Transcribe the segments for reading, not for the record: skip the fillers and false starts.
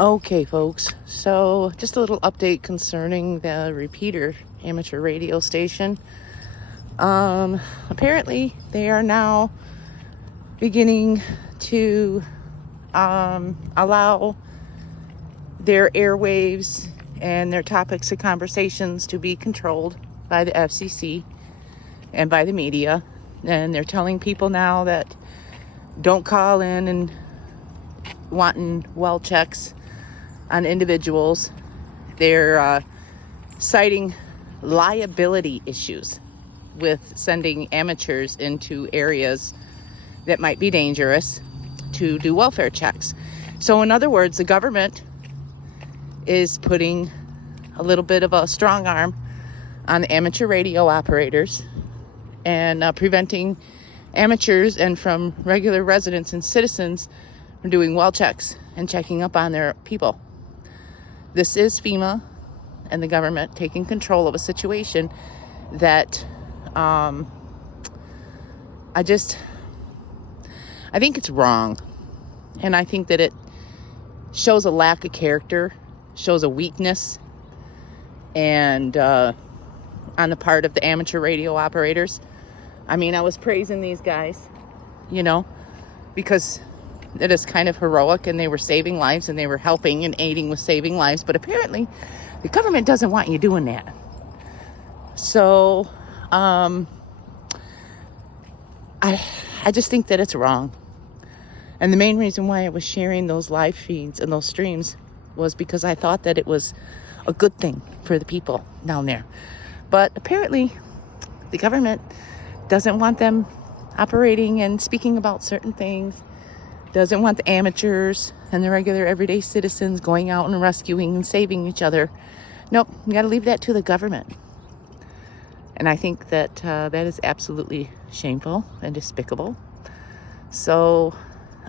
Okay, folks. So, just a little update concerning the Repeater amateur radio station. Apparently, they are now beginning to allow their airwaves and their topics of conversations to be controlled by the FCC and by the media. And they're telling people now that don't call in and wanting well checks on individuals. They're citing liability issues with sending amateurs into areas that might be dangerous to do welfare checks. So in other words, the government is putting a little bit of a strong arm on the amateur radio operators and preventing amateurs and from regular residents and citizens from doing well checks and checking up on their people. This is FEMA and the government taking control of a situation that I think it's wrong. And I think that it shows a lack of character, shows a weakness, and on the part of the amateur radio operators. I mean, I was praising these guys, because it is kind of heroic and they were saving lives and they were helping and aiding with saving lives. But apparently the government doesn't want you doing that. So I just think that it's wrong. And the main reason why I was sharing those live feeds and those streams was because I thought that it was a good thing for the people down there. But apparently the government doesn't want them operating and speaking about certain things, doesn't want the amateurs and the regular everyday citizens going out and rescuing and saving each other. Nope, you got to leave that to the government. And I think that that is absolutely shameful and despicable. So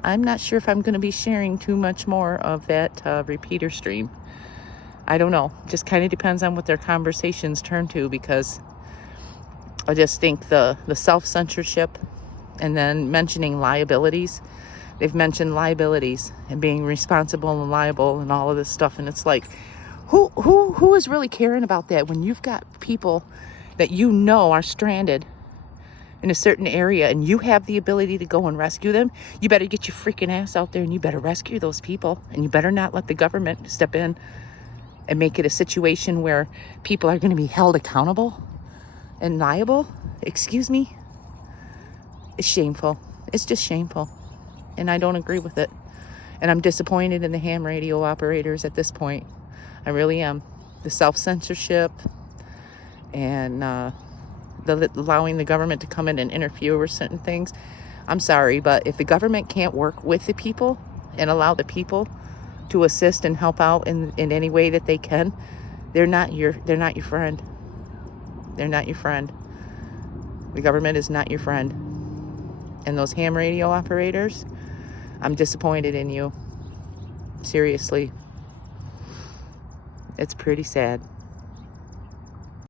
I'm not sure if I'm going to be sharing too much more of that repeater stream. I don't know. Just kind of depends on what their conversations turn to, because I just think the self-censorship and then mentioning liabilities. They've mentioned liabilities and being responsible and liable and all of this stuff. And it's like, who is really caring about that when you've got people that are stranded in a certain area and you have the ability to go and rescue them? You better get your freaking ass out there and you better rescue those people. And you better not let the government step in and make it a situation where people are going to be held accountable and liable. Excuse me. It's shameful. It's just shameful. And I don't agree with it. And I'm disappointed in the ham radio operators at this point. I really am. The self-censorship and allowing the government to come in and interfere with certain things. I'm sorry, but if the government can't work with the people and allow the people to assist and help out in any way that they can, they're not your friend. They're not your friend. The government is not your friend. And those ham radio operators, I'm disappointed in you. Seriously. It's pretty sad.